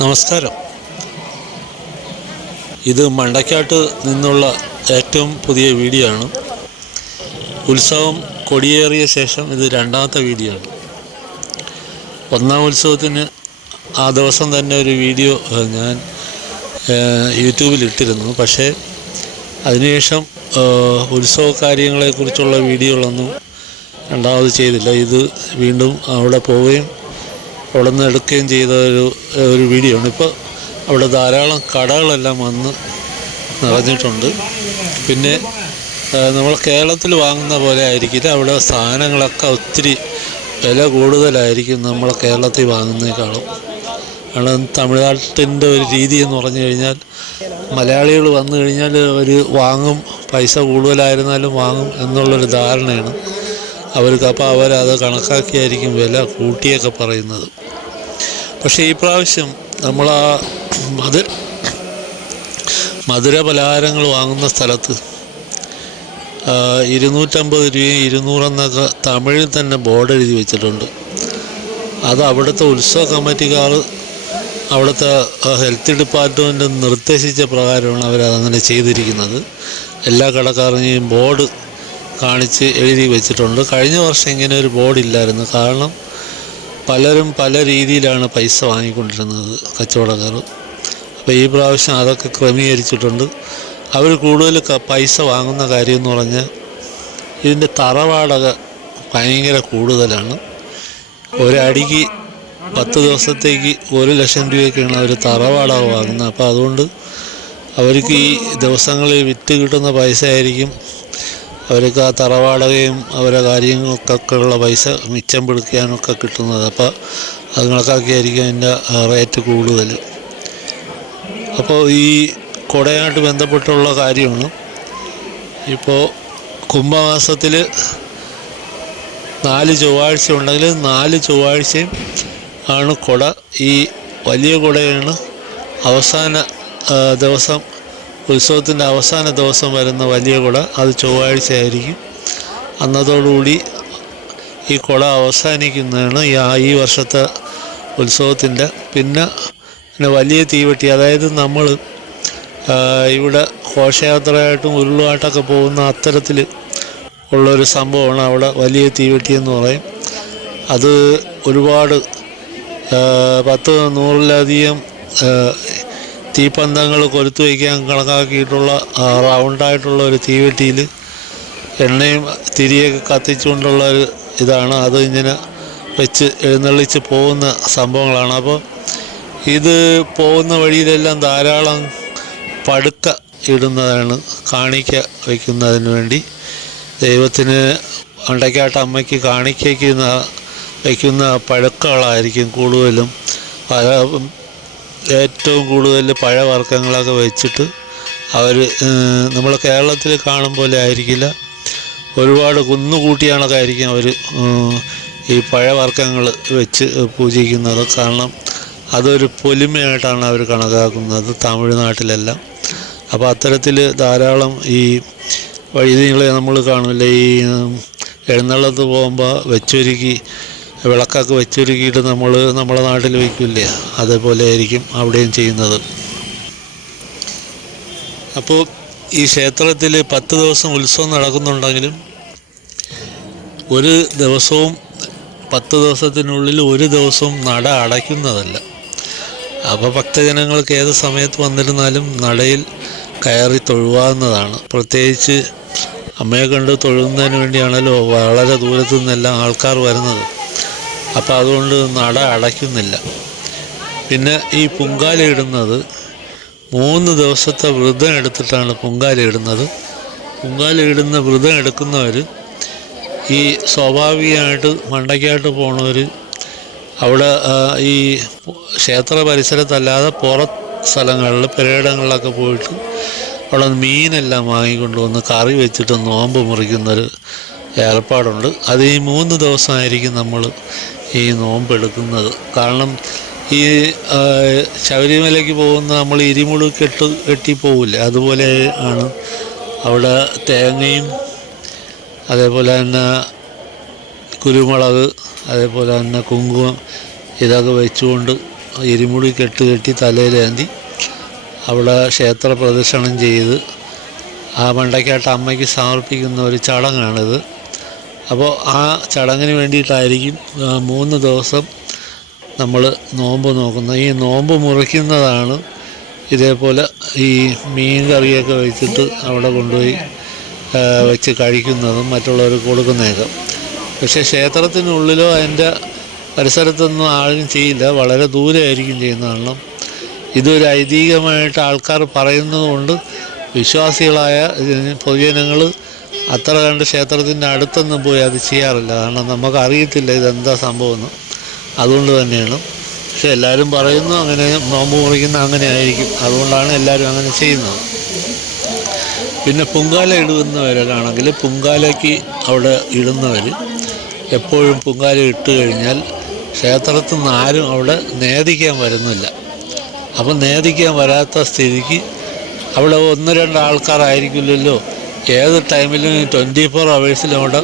നമസ്കാരം. ഇത് മണ്ടക്കാട്ട് നിന്നുള്ള ഏറ്റവും പുതിയ വീഡിയോ ആണ്. ഉത്സവം കൊടിയേറിയ ശേഷം ഇത് രണ്ടാമത്തെ വീഡിയോ ആണ്. ഒന്നാം ഉത്സവത്തിന് ആ ദിവസം തന്നെ ഒരു വീഡിയോ ഞാൻ യൂട്യൂബിൽ ഇട്ടിരുന്നു. പക്ഷേ അതിനുശേഷം ഉത്സവ കാര്യങ്ങളെക്കുറിച്ചുള്ള വീഡിയോകളൊന്നും രണ്ടാമത് ചെയ്തില്ല. ഇത് വീണ്ടും അവിടെ പോവുകയും അവിടെ നിന്ന് എടുക്കുകയും ചെയ്ത ഒരു ഒരു വീഡിയോ ആണ്. ഇപ്പോൾ അവിടെ ധാരാളം കടകളെല്ലാം വന്ന് നിറഞ്ഞിട്ടുണ്ട്. പിന്നെ നമ്മൾ കേരളത്തിൽ വാങ്ങുന്ന പോലെ ആയിരിക്കില്ല. അവിടെ സാധനങ്ങളൊക്കെ ഒത്തിരി വില കൂടുതലായിരിക്കും നമ്മൾ കേരളത്തിൽ വാങ്ങുന്നതിനേക്കാളും കാരണം തമിഴ്നാട്ടിന്റെ ഒരു രീതി എന്ന് പറഞ്ഞു കഴിഞ്ഞാൽ മലയാളികൾ വന്നു കഴിഞ്ഞാൽ അവർ വാങ്ങും പൈസ കൂടുതലായിരുന്നാലും വാങ്ങും എന്നുള്ളൊരു ധാരണയാണ്. അവർക്ക് അപ്പോൾ അവരത് കണക്കാക്കിയായിരിക്കും വില കൂട്ടിയൊക്കെ പറയുന്നത്. പക്ഷേ ഈ പ്രാവശ്യം നമ്മൾ ആ മധുര മധുര പലഹാരങ്ങൾ വാങ്ങുന്ന സ്ഥലത്ത് ഇരുന്നൂറ്റമ്പത് രൂപയും ഇരുന്നൂറെന്നൊക്കെ തമിഴിൽ തന്നെ ബോർഡ് എഴുതി വെച്ചിട്ടുണ്ട്. അത് അവിടുത്തെ ഉത്സവ കമ്മിറ്റിക്കാർ അവിടുത്തെ ഹെൽത്ത് ഡിപ്പാർട്ട്മെന്റ് നിർദ്ദേശിച്ച പ്രകാരമാണ് അവരതങ്ങനെ ചെയ്തിരിക്കുന്നത്. എല്ലാ കടക്കാരനെയും ബോർഡ് കാണിച്ച് എഴുതി വെച്ചിട്ടുണ്ട്. കഴിഞ്ഞ വർഷം ഇങ്ങനെ ഒരു ബോർഡ് ഇല്ലായിരുന്നു. കാരണം പലരും പല രീതിയിലാണ് പൈസ വാങ്ങിക്കൊണ്ടിരുന്നത് കച്ചവടക്കാർ. അപ്പോൾ ഈ പ്രാവശ്യം അതൊക്കെ ക്രമീകരിച്ചിട്ടുണ്ട്. അവർ കൂടുതൽ പൈസ വാങ്ങുന്ന കാര്യം എന്ന് പറഞ്ഞാൽ ഇതിന്റെ തറവാടക ഭയങ്കര കൂടുതലാണ്. ഒരടിക്ക് പത്ത് ദിവസത്തേക്ക് ഒരു ലക്ഷം രൂപയൊക്കെയാണ് അവർ തറവാടക വാങ്ങുന്നത്. അപ്പോൾ അതുകൊണ്ട് അവർക്ക് ഈ ദിവസങ്ങളിൽ വിറ്റ് കിട്ടുന്ന പൈസ ആയിരിക്കും അവർക്ക് ആ തറവാടകയും അവരെ കാര്യങ്ങൾക്കൊക്കെ ഉള്ള പൈസ മിച്ചം പിടിക്കാനൊക്കെ കിട്ടുന്നത്. അപ്പോൾ അത് കണക്കാക്കിയായിരിക്കും അതിന്റെ റേറ്റ് കൂടുതൽ അപ്പോൾ ഈ കുടയായിട്ട് ബന്ധപ്പെട്ടുള്ള കാര്യമാണ്. ഇപ്പോൾ കുംഭമാസത്തിൽ നാല് ചൊവ്വാഴ്ച ഉണ്ടെങ്കിൽ നാല് ചൊവ്വാഴ്ചയും ആണ് കുട. ഈ വലിയ കുടയാണ് അവസാന ദിവസം ഉത്സവത്തിന്റെ അവസാന ദിവസം വരുന്ന വലിയ കുട അത് ചൊവ്വാഴ്ച ആയിരിക്കും അന്നതോടുകൂടി ഈ കുട അവസാനിക്കുന്നതാണ് ഈ വർഷത്തെ ഉത്സവത്തിന്റെ. പിന്നെ പിന്നെ വലിയ തീവെട്ടി അതായത് നമ്മൾ ഇവിടെ ഘോഷയാത്രയായിട്ടും ഉരുളുമായിട്ടൊക്കെ പോകുന്ന അത്തരത്തിൽ ഉള്ളൊരു സംഭവമാണ് അവിടെ വലിയ തീവെട്ടി എന്ന് പറയും. അത് ഒരുപാട് പത്ത് നൂറിലധികം തീപ്പന്തങ്ങൾ കൊരുത്തു വയ്ക്കാൻ കണക്കാക്കിയിട്ടുള്ള റൗണ്ടായിട്ടുള്ള ഒരു തീവെട്ടിയിൽ എണ്ണയും തിരിയൊക്കെ കത്തിച്ചുകൊണ്ടുള്ള ഒരു ഇതാണ്. അത് ഇങ്ങനെ വെച്ച് എഴുന്നള്ളിച്ച് പോകുന്ന സംഭവങ്ങളാണ്. അപ്പോൾ ഇത് പോകുന്ന വഴിയിലെല്ലാം ധാരാളം പടുക്ക ഇടുന്നതാണ് കാണിക്ക വയ്ക്കുന്നതിന് വേണ്ടി. ദൈവത്തിന് അണ്ടയ്ക്കാട്ട് അമ്മയ്ക്ക് കാണിക്കയ്ക്ക് ന- വയ്ക്കുന്ന പഴുക്കളായിരിക്കും കൂടുതലും. പല ഏറ്റവും കൂടുതൽ പഴവർഗങ്ങളൊക്കെ വെച്ചിട്ട് അവർ നമ്മൾ കേരളത്തിൽ കാണും പോലെ ആയിരിക്കില്ല. ഒരുപാട് കുന്നുകൂട്ടിയാണൊക്കെ ആയിരിക്കും അവർ ഈ പഴവർഗങ്ങൾ വെച്ച് പൂജിക്കുന്നത്. കാരണം അതൊരു പൊലിമയായിട്ടാണ് അവർ കണക്കാക്കുന്നത് തമിഴ്നാട്ടിലെല്ലാം. അപ്പോൾ അത്തരത്തിൽ ധാരാളം ഈ വൈദികളെ നമ്മൾ കാണില്ല ഈ എഴുന്നള്ളത്ത് പോകുമ്പോൾ വെച്ചൊരുക്കി വിളക്കൊക്കെ വെച്ചൊരുക്കിയിട്ട് നമ്മൾ നമ്മുടെ നാട്ടിൽ വയ്ക്കില്ലേ അതേപോലെ ആയിരിക്കും അവിടെയും ചെയ്യുന്നത്. അപ്പോൾ ഈ ക്ഷേത്രത്തിൽ പത്ത് ദിവസം ഉത്സവം നടക്കുന്നുണ്ടെങ്കിലും ഒരു ദിവസവും പത്ത് ദിവസത്തിനുള്ളിൽ ഒരു ദിവസവും നട അടയ്ക്കുന്നതല്ല. അപ്പോൾ ഭക്തജനങ്ങൾക്ക് ഏത് സമയത്ത് വന്നിരുന്നാലും നടയിൽ കയറി തൊഴുവാവുന്നതാണ്. പ്രത്യേകിച്ച് അമ്മയെ കണ്ട് തൊഴുന്നതിന് വേണ്ടിയാണല്ലോ വളരെ ദൂരത്തു നിന്നെല്ലാം ആൾക്കാർ വരുന്നത്. അപ്പോൾ അതുകൊണ്ട് നട അടയ്ക്കുന്നില്ല. പിന്നെ ഈ പൊങ്കാല ഇടുന്നത് മൂന്ന് ദിവസത്തെ വ്രതം എടുത്തിട്ടാണ് പൊങ്കാല ഇടുന്നത്. പൊങ്കാല ഇടുന്ന വ്രതം എടുക്കുന്നവർ ഈ സ്വാഭാവികമായിട്ട് മണ്ടയ്ക്കായിട്ട് പോണവർ അവിടെ ഈ ക്ഷേത്ര പരിസരത്തല്ലാതെ പുറ സ്ഥലങ്ങളിൽ പെരയിടങ്ങളിലൊക്കെ പോയിട്ട് അവിടെ മീനെല്ലാം വാങ്ങിക്കൊണ്ട് വന്ന് കറി വെച്ചിട്ട് നോമ്പ് മുറിക്കുന്നൊരു ഏർപ്പാടുണ്ട്. അത് ഈ മൂന്ന് ദിവസമായിരിക്കും നമ്മൾ ഈ നോമ്പ് എടുക്കുന്നത് കാരണം ഈ ശബരിമലയ്ക്ക് പോകുന്ന നമ്മൾ ഇരിമുളു കെട്ട് കെട്ടി പോവില്ല അതുപോലെ ആണ്. അവിടെ തേങ്ങയും അതേപോലെ തന്നെ കുരുമുളക് അതേപോലെ തന്നെ കുങ്കുമം ഇതൊക്കെ വെച്ചുകൊണ്ട് എരിമുടി കെട്ട് കെട്ടി തലയിലേന്തി അവിടെ ക്ഷേത്ര പ്രദക്ഷിണം ചെയ്ത് ആ മണ്ടയ്ക്കാട്ട് അമ്മയ്ക്ക് സമർപ്പിക്കുന്ന ഒരു ചടങ്ങാണിത്. അപ്പോൾ ആ ചടങ്ങിന് വേണ്ടിയിട്ടായിരിക്കും മൂന്ന് ദിവസം നമ്മൾ നോമ്പ് നോക്കുന്നത്. ഈ നോമ്പ് മുറിക്കുന്നതാണ് ഇതേപോലെ ഈ മീൻ കറിയൊക്കെ വെച്ചിട്ട് അവിടെ കൊണ്ടുപോയി വെച്ച് കഴിക്കുന്നതും മറ്റുള്ളവർക്ക് കൊടുക്കുന്നതൊക്കെ. പക്ഷേ ക്ഷേത്രത്തിനുള്ളിലോ അതിന്റെ പരിസരത്തൊന്നും ആരും ചെയ്യില്ല. വളരെ ദൂരെ ആയിരിക്കും ചെയ്യുന്ന കാരണം ഇതൊരു ഐതിഹ്യമായിട്ട് ആൾക്കാർ പറയുന്നത് കൊണ്ട് വിശ്വാസികളായ പൊതുജനങ്ങൾ അത്ര കണ്ട് ക്ഷേത്രത്തിന്റെ അടുത്തൊന്നും പോയി അത് ചെയ്യാറില്ല. കാരണം നമുക്ക് അറിയത്തില്ല ഇതെന്താ സംഭവമെന്ന്. അതുകൊണ്ട് തന്നെയാണ്. പക്ഷെ എല്ലാവരും പറയുന്നു അങ്ങനെ നോമ്പ് മുറിക്കുന്ന അങ്ങനെ ആയിരിക്കും. അതുകൊണ്ടാണ് എല്ലാവരും അങ്ങനെ ചെയ്യുന്നത്. പിന്നെ പൊങ്കാല ഇടുന്നവരാണെങ്കിൽ പൊങ്കാലയ്ക്ക് അവിടെ ഇടുന്നവർ എപ്പോഴും പൊങ്കാല ഇട്ട് കഴിഞ്ഞാൽ ക്ഷേത്രത്തിൽ നിന്ന് ആരും അവിടെ നേദിക്കാൻ വരുന്നില്ല. അപ്പം നേദിക്കാൻ വരാത്ത സ്ഥിതിക്ക് അവിടെ ഒന്ന് രണ്ട് ആൾക്കാരായിരിക്കില്ലല്ലോ. ഏത് ടൈമിലും ട്വന്റി ഫോർ അവേഴ്സിലും അവിടെ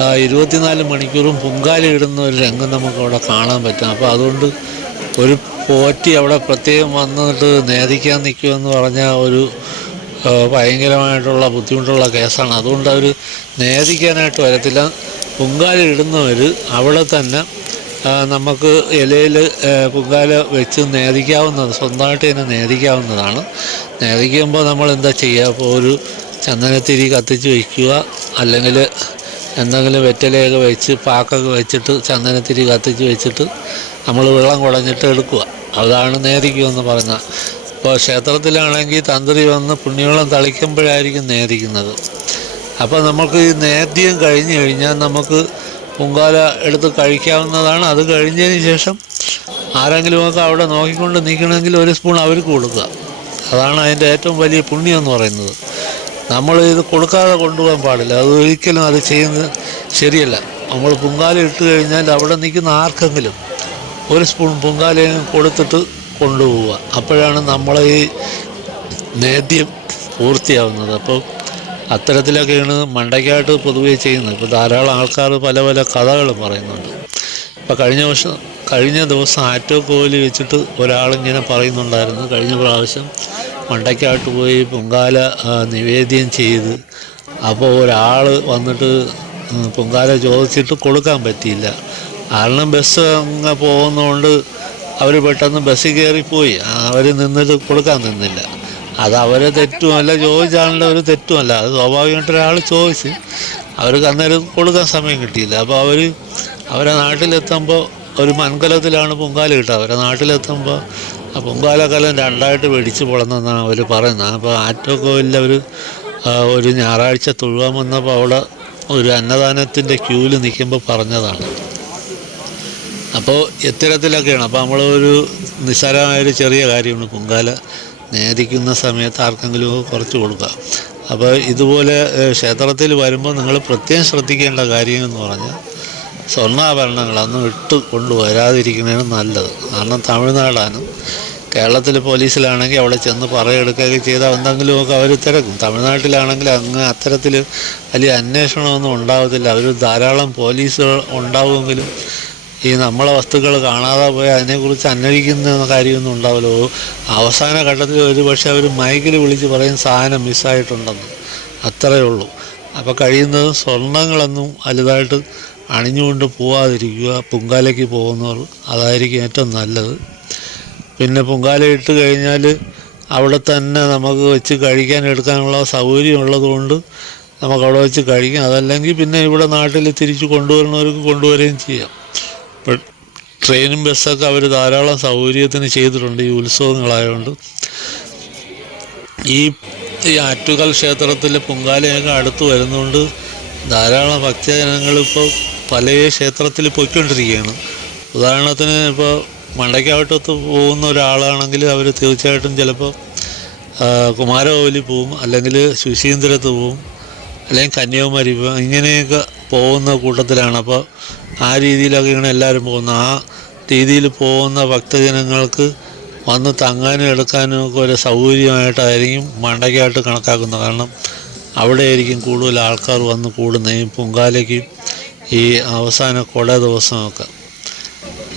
ആ, ഇരുപത്തിനാല് മണിക്കൂറും പൊങ്കാലി ഇടുന്ന ഒരു രംഗം നമുക്ക് അവിടെ കാണാൻ പറ്റും. അപ്പോൾ അതുകൊണ്ട് ഒരു പോറ്റി അവിടെ പ്രത്യേകം വന്നിട്ട് നേദിക്കാൻ നിൽക്കുമെന്ന് പറഞ്ഞാൽ ഒരു ഭയങ്കരമായിട്ടുള്ള ബുദ്ധിമുട്ടുള്ള കേസാണ്. അതുകൊണ്ട് അവർ നേദിക്കാനായിട്ട് വരത്തില്ല. പൊങ്കാല ഇടുന്നവർ അവിടെ തന്നെ നമുക്ക് ഇലയിൽ പൊങ്കാല വെച്ച് നേദിക്കാവുന്നത് സ്വന്തമായിട്ട് തന്നെ നേദിക്കാവുന്നതാണ്. നേദിക്കുമ്പോൾ നമ്മൾ എന്താ ചെയ്യുക? അപ്പോൾ ഒരു ചന്ദനത്തിരി കത്തിച്ച് വയ്ക്കുക. അല്ലെങ്കിൽ എന്തെങ്കിലും വെറ്റലയൊക്കെ വെച്ച് പാക്കൊക്കെ വെച്ചിട്ട് ചന്ദനത്തിരി കത്തിച്ച് വെച്ചിട്ട് നമ്മൾ വെള്ളം കുടഞ്ഞിട്ട് എടുക്കുക. അതാണ് നേരിക്കുമെന്ന് പറഞ്ഞാൽ. ഇപ്പോൾ ക്ഷേത്രത്തിലാണെങ്കിൽ തന്ത്രി വന്ന് പുണ്യവെള്ളം തളിക്കുമ്പോഴായിരിക്കും നേദിക്കുന്നത്. അപ്പോൾ നമുക്ക് ഈ നേദ്യം കഴിഞ്ഞ് കഴിഞ്ഞാൽ നമുക്ക് പൊങ്കാല എടുത്ത് കഴിക്കാവുന്നതാണ്. അത് കഴിഞ്ഞതിന് ശേഷം ആരെങ്കിലുമൊക്കെ അവിടെ നോക്കിക്കൊണ്ട് നിൽക്കണമെങ്കിൽ ഒരു സ്പൂൺ അവർക്ക് കൊടുക്കുക. അതാണ് അതിന്റെ ഏറ്റവും വലിയ പുണ്യം എന്ന് പറയുന്നത്. നമ്മൾ ഇത് കൊടുക്കാതെ കൊണ്ടുപോകാൻ പാടില്ല. അത് ഒരിക്കലും അത് ചെയ്യുന്നത് ശരിയല്ല. നമ്മൾ പൊങ്കാല ഇട്ട് കഴിഞ്ഞാൽ അവിടെ നിൽക്കുന്ന ആർക്കെങ്കിലും ഒരു സ്പൂൺ പൊങ്കാലയും കൊടുത്തിട്ട് കൊണ്ടുപോവുക. അപ്പോഴാണ് നമ്മൾ ഈ നേദ്യം പൂർത്തിയാവുന്നത്. അപ്പോൾ അത്തരത്തിലൊക്കെയാണ് മണ്ടയ്ക്കായിട്ട് പൊതുവെ ചെയ്യുന്നത്. ഇപ്പോൾ ധാരാളം ആൾക്കാർ പല പല കഥകൾ പറയുന്നുണ്ട്. ഇപ്പോൾ കഴിഞ്ഞ വർഷം കഴിഞ്ഞ ദിവസം ആറ്റോ കോലി വെച്ചിട്ട് ഒരാളിങ്ങനെ പറയുന്നുണ്ടായിരുന്നു. കഴിഞ്ഞ പ്രാവശ്യം മണ്ടയ്ക്കായിട്ട് പോയി പൊങ്കാല നിവേദ്യം ചെയ്ത്. അപ്പോൾ ഒരാൾ വന്നിട്ട് പൊങ്കാല ചോദിച്ചിട്ട് കൊടുക്കാൻ പറ്റിയില്ല. കാരണം ബസ് അങ്ങ് പോകുന്നതുകൊണ്ട് അവർ പെട്ടെന്ന് ബസ്സിൽ കയറിപ്പോയി. അവർ നിന്നിട്ട് കൊടുക്കാൻ നിന്നില്ല. അത് അവരെ തെറ്റുമല്ല ചോദിച്ചാണല്ലോ ഒരു തെറ്റുമല്ല. അത് സ്വാഭാവികമായിട്ട് ഒരാൾ ചോദിച്ച് അവർക്ക് അന്നേരം കൊടുക്കാൻ സമയം കിട്ടിയില്ല. അപ്പോൾ അവർ അവരെ നാട്ടിലെത്തുമ്പോൾ ഒരു മൺകലത്തിലാണ് പൊങ്കാല കിട്ടുക. അവരെ നാട്ടിലെത്തുമ്പോൾ ആ പൊങ്കാലക്കലം രണ്ടായിട്ട് വെടിച്ച് പൊളന്നെന്നാണ് അവർ പറയുന്നത്. അപ്പോൾ ആറ്റോക്കോവിലിൽ അവർ ഒരു ഞായറാഴ്ച തൊഴുവാൻ വന്നപ്പോൾ അവിടെ ഒരു അന്നദാനത്തിന്റെ ക്യൂവിൽ നിൽക്കുമ്പോൾ പറഞ്ഞതാണ്. അപ്പോൾ ഇത്തരത്തിലൊക്കെയാണ്. അപ്പോൾ നമ്മളൊരു ഒരു നിസ്സാരമായൊരു ചെറിയ കാര്യമാണ്. പൊങ്കാല നേദിക്കുന്ന സമയത്ത് ആർക്കെങ്കിലും കുറച്ച് കൊടുക്കുക. അപ്പോൾ ഇതുപോലെ ക്ഷേത്രത്തിൽ വരുമ്പോൾ നിങ്ങൾ പ്രത്യേകം ശ്രദ്ധിക്കേണ്ട കാര്യം എന്ന് പറഞ്ഞാൽ സ്വർണാഭരണങ്ങളൊന്നും ഇട്ട് കൊണ്ടുവരാതിരിക്കുന്നതാണ് നല്ലത്. കാരണം തമിഴ്നാടാണ്. കേരളത്തിൽ പോലീസിലാണെങ്കിൽ അവിടെ ചെന്ന് പറയെടുക്കുകയൊക്കെ ചെയ്താൽ എന്തെങ്കിലുമൊക്കെ അവർ തിരക്കും. തമിഴ്നാട്ടിലാണെങ്കിൽ അങ്ങ് അത്തരത്തിൽ വലിയ അന്വേഷണമൊന്നും ഉണ്ടാവത്തില്ല. അവർ ധാരാളം പോലീസ് ഉണ്ടാവുമെങ്കിലും ഈ നമ്മളെ വസ്തുക്കൾ കാണാതെ പോയി അതിനെക്കുറിച്ച് അന്വേഷിക്കുന്ന കാര്യമൊന്നും ഉണ്ടാവില്ല. അവസാന ഘട്ടത്തിൽ ഒരു പക്ഷേ അവർ മൈക്കിൽ വിളിച്ച് പറയും സാധനം മിസ്സായിട്ടുണ്ടെന്ന്. അത്രയേ ഉള്ളൂ. അപ്പോൾ കഴിയുന്നത് സ്വർണങ്ങളൊന്നും വലുതായിട്ട് അണിഞ്ഞുകൊണ്ട് പോവാതിരിക്കുക പൊങ്കാലയ്ക്ക് പോകുന്നവർ അതായിരിക്കും ഏറ്റവും നല്ലത്. പിന്നെ പൊങ്കാല ഇട്ട് കഴിഞ്ഞാൽ അവിടെ തന്നെ നമുക്ക് വെച്ച് കഴിക്കാൻ എടുക്കാനുള്ള സൗകര്യം ഉള്ളതുകൊണ്ട് നമുക്ക് അവിടെ വെച്ച് കഴിക്കാം. അതല്ലെങ്കിൽ പിന്നെ ഇവിടെ നാട്ടിൽ തിരിച്ച് കൊണ്ടുവരുന്നവർക്ക് കൊണ്ടുവരികയും ചെയ്യാം. ഇപ്പം ട്രെയിനും ബസ്സൊക്കെ അവർ ധാരാളം സൗകര്യത്തിന് ചെയ്തിട്ടുണ്ട് ഈ ഉത്സവങ്ങളായതുകൊണ്ട് ഈ ഈ ആറ്റുകാൽ ക്ഷേത്രത്തിലെ പൊങ്കാലയൊക്കെ അടുത്ത് വരുന്നതുകൊണ്ട് ധാരാളം ഭക്തജനങ്ങൾ ഇപ്പോൾ പല ക്ഷേത്രത്തിൽ പോയിക്കൊണ്ടിരിക്കുകയാണ്. ഉദാഹരണത്തിന് ഇപ്പോൾ മണ്ടയ്ക്കാവട്ടത്ത് പോകുന്ന ഒരാളാണെങ്കിൽ അവർ തീർച്ചയായിട്ടും ചിലപ്പോൾ കുമാരകോവിലിൽ പോവും അല്ലെങ്കിൽ ശുശീന്ദ്രത്ത് പോവും അല്ലെങ്കിൽ കന്യാകുമാരി പോവും ഇങ്ങനെയൊക്കെ പോകുന്ന കൂട്ടത്തിലാണ്. അപ്പോൾ ആ രീതിയിലൊക്കെയാണ് എല്ലാവരും പോകുന്നത് ആ രീതിയിൽ പോകുന്ന ഭക്തജനങ്ങൾക്ക് വന്ന് തങ്ങാനും എടുക്കാനും ഒക്കെ ഒരു സൗകര്യമായിട്ടായിരിക്കും മണ്ടയ്ക്കായിട്ട് കണക്കാക്കുന്നത്. കാരണം അവിടെയായിരിക്കും കൂടുതൽ ആൾക്കാർ വന്ന് കൂടുന്നതും. പൊങ്കാലയ്ക്ക് ഈ അവസാന കൊട ദിവസമൊക്കെ.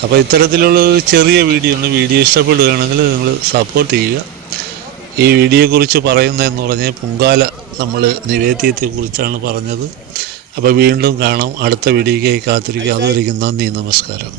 അപ്പോൾ ഇത്തരത്തിലുള്ള ഒരു ചെറിയ വീഡിയോ ഉണ്ട്. വീഡിയോ ഇഷ്ടപ്പെടുകയാണെങ്കിൽ നിങ്ങൾ സപ്പോർട്ട് ചെയ്യുക. ഈ വീഡിയോയെക്കുറിച്ച് പറയുന്നതെന്ന് പറഞ്ഞാൽ പൊങ്കാല നമ്മൾ നിവേദ്യത്തെക്കുറിച്ചാണ് പറഞ്ഞത്. അപ്പോൾ വീണ്ടും കാണാം. അടുത്ത വീഡിയോയ്ക്കായി കാത്തിരിക്കുക. അതുവരെയ്ക്കും നന്ദി. നമസ്കാരം.